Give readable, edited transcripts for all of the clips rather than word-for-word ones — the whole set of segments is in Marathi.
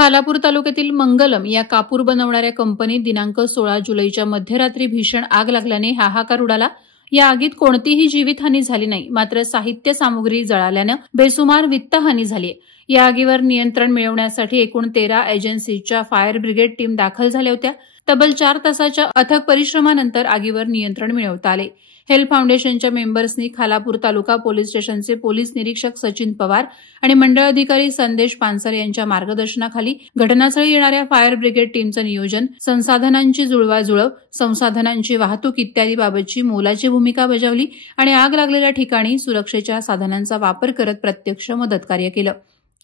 खालापूर तालुक्यातील मंगलम या कापूर बनवणाऱ्या कंपनीत दिनांक 16 जुलैच्या मध्यरात्री भीषण आग लागल्याने हाहाकार उडाला। या आगीत कोणतीही जीवितहानी झाली नाही, मात्र साहित्य सामुग्री जळाल्याने बेसुमार वित्तहानी झाली। या आगीवर नियंत्रण मिळवण्यासाठी एकूण 13 एजन्सीच्या फायर ब्रिगेड टीम दाखल झाल्या होत्या। तब्बल 4 तासाच्या अथक परिश्रमानंतर आगीवर नियंत्रण मिळवता आले। हेल्प फाउंडेशनच्या मेंबर्सनी खालापूर तालुका पोलीस स्टेशनचे पोलीस निरीक्षक सचिन पवार आणि मंडळ अधिकारी संदेश पानसर यांच्या मार्गदर्शनाखाली घटनास्थळी येणाऱ्या फायर ब्रिगेड टीमचं नियोजन, संसाधनांची जुळवाजुळव, संसाधनांची वाहतूक इत्यादी बाबतची मोलाची भूमिका बजावली आणि आग लागलेल्या ठिकाणी सुरक्षेच्या साधनांचा वापर करत प्रत्यक्ष मदतकार्य केलं।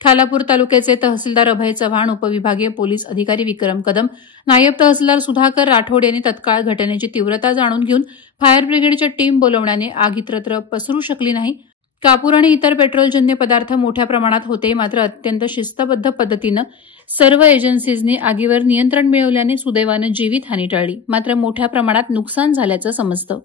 खालापूर तालुक्याचे तहसीलदार अभय चव्हाण, उपविभागीय पोलीस अधिकारी विक्रम कदम, नायब तहसीलदार सुधाकर राठोड यांनी तत्काळ घटनेची तीव्रता जाणून घेऊन फायर ब्रिगेडच्या टीम बोलवण्याने आग इतरत्र पसरू शकली नाही। कापूर आणि इतर पेट्रोलजन्य पदार्थ मोठ्या प्रमाणात होते, मात्र अत्यंत शिस्तबद्ध पद्धतीनं सर्व एजन्सीजनी आगीवर नियंत्रण मिळवल्याने सुदैवानं जीवितहानी टळली, मात्र मोठ्या प्रमाणात नुकसान झाल्याचं समजतं।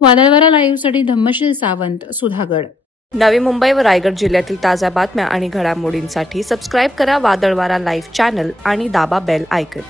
वादळवारा लाईव्हसाठी धम्मशील सावंत, सुधागड। नवी मुंबई व रायगड जिल्ह्यातील ताज्या बातम्या आणि घडामोडींसाठी सबस्क्राईब करा वादळवारा लाईव्ह चॅनल आणि दाबा बेल आयकॉन।